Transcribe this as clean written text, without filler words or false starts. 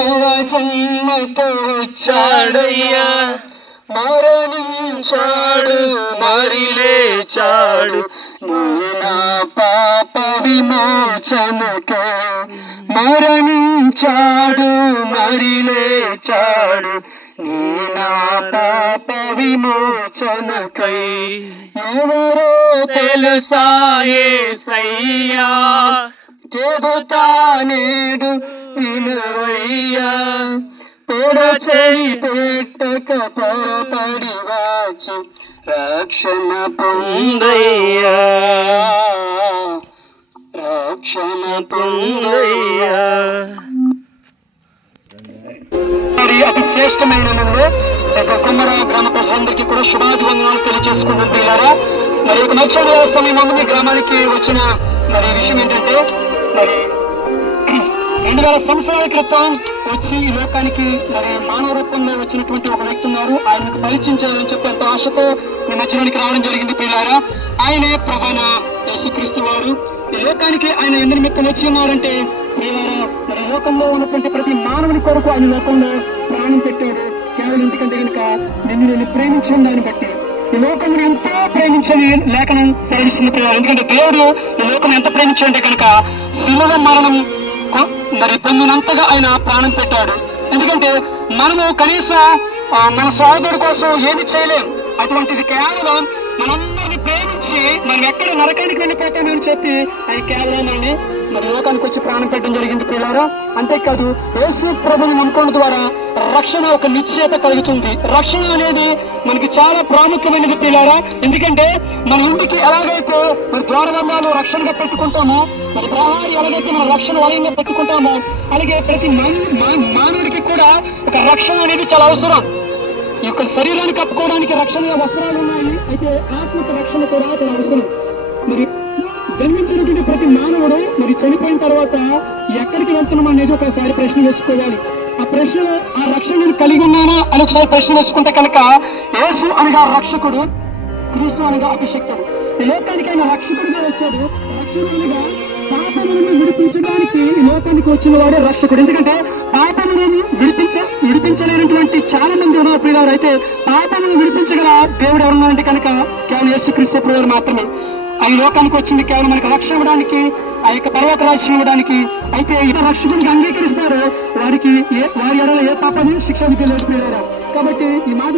మానవ జన్మతో వచ్చాడయ్యా, మరణించాడు మరి లేచాడు నా పాప విమోచనకే. మరణించాడు మరి లేచాడు నా పాప విమోచనకై. ఎవరో తెలుసా యేసయ్యా, చెబుతా నేడు వినవయ్యా. పొడచేయి పెట్టక పొరపడి వచ్చి రక్షణ పొందయ్యా, రక్షణ పొందయ్యా. అతి శ్రేష్టమైన కుమ్మర గ్రామ ప్రజలందరికీ కూడా శుభాభివందనాలు తెలియజేసుకుంటున్నారు పిల్లారా. మరి ఒక మధ్యాహ్న సమయం మీ గ్రామానికి వచ్చిన మరి విషయం ఏంటంటే, మరి 2000 సంవత్సరాల క్రితం వచ్చి ఈ లోకానికి మరి మానవ రూపంలో వచ్చినటువంటి ఒక వ్యక్తి ఉన్నారు. ఆయనకు పరిచయం చేయాలని చెప్పి ఎంతో ఆశతో మీ మధ్యలోనికి రావడం జరిగింది పిల్లారా. ఆయనే ప్రభువైన యేసుక్రీస్తు వారు. ఈ లోకానికి ఆయన ఎందు నిమిత్తం వచ్చి ఉన్నారంటే పిల్లారా, మరి లోకంలో ఉన్నటువంటి ప్రతి మానవుని కొరకు ఆయన లోకంలో ప్రాణం పెట్టాడు. కేవలం ఎందుకంటే కనుక నేను ప్రేమించడం దాన్ని బట్టి. ఈ లోకం ఎంతో ప్రేమించని లేఖనం సెలవిస్తుంది పిల్లలు. ఎందుకంటే దేవుడు ఈ లోకం ఎంత ప్రేమించాడంటే కనుక శిలువ మరణం మరి పొందినంతగా ఆయన ప్రాణం పెట్టాడు. ఎందుకంటే మనము కనీసం మన సోదరుడి కోసం ఏమి చేయలేం. అటువంటిది కేవలం మనందరినీ ప్రేమించి మనం ఎక్కడ నరకానికి వెళ్ళిపోతామని చెప్పి ఆయన కేవలం మనని మరి లోకానికి వచ్చి ప్రాణం పెట్టడం జరిగింది పిల్లారా. అంతేకాదు యేసు ప్రభువుని నమ్ముకోవడం ద్వారా రక్షణ ఒక నిశ్చయత కలుగుతుంది. రక్షణ అనేది మనకి చాలా ప్రాముఖ్యమైనది పిల్లారా. ఎందుకంటే మన ఇంటికి ఎలాగైతే మరి ద్వారబంధాలు రక్షణగా పెట్టుకుంటామో, మరి ప్రహారీ ఎలాగైతే మన రక్షణ వలయంగా పెట్టుకుంటామో, అలాగే ప్రతి మానవుడికి కూడా ఒక రక్షణ అనేది చాలా అవసరం. ఈ యొక్క శరీరాన్ని కప్పుకోవడానికి రక్షణ వస్త్రాలు ఉన్నాయి, అయితే ఆత్మక రక్షణ కూడా చాలా అవసరం. మరి జన్మించినటువంటి ప్రతి మానవుడు మరి చనిపోయిన తర్వాత ఎక్కడికి వెళ్తున్నాం అనేది ఒకసారి ప్రశ్న వేసుకోవాలి. ఆ ప్రశ్న, ఆ రక్షణ నేను కలిగి ఉన్నానా అని ఒకసారి ప్రశ్న వేసుకుంటే కనుక యేసు అనగా రక్షకుడు, క్రీస్తు అనగా అభిషక్తుడు. లోకానికి ఆయన రక్షకుడిగా వచ్చాడు. రక్షకుడిగా పాపములను విడిపించడానికి ఈ లోకానికి వచ్చిన వాడే రక్షకుడు. ఎందుకంటే పాపములను విడిపించలేనటువంటి చాలా మంది ఉన్నారు ప్రియులారు. అయితే పాపములను విడిపించగల దేవుడు ఎవరున్నారంటే కనుక కేవలం యేసుక్రీస్తు ప్రభువు మాత్రమే. ఆ లోకానికి వచ్చింది కేవలం మనకు రక్షణ ఇవ్వడానికి, ఆ యొక్క పర్వత రాజ్యం ఇవ్వడానికి. అయితే ఇతర రక్షకుడికి అంగీకరిస్తారు వారికి వారి ఎడల ఏ పాపము శిక్ష లేదు. కాబట్టి ఈ మాట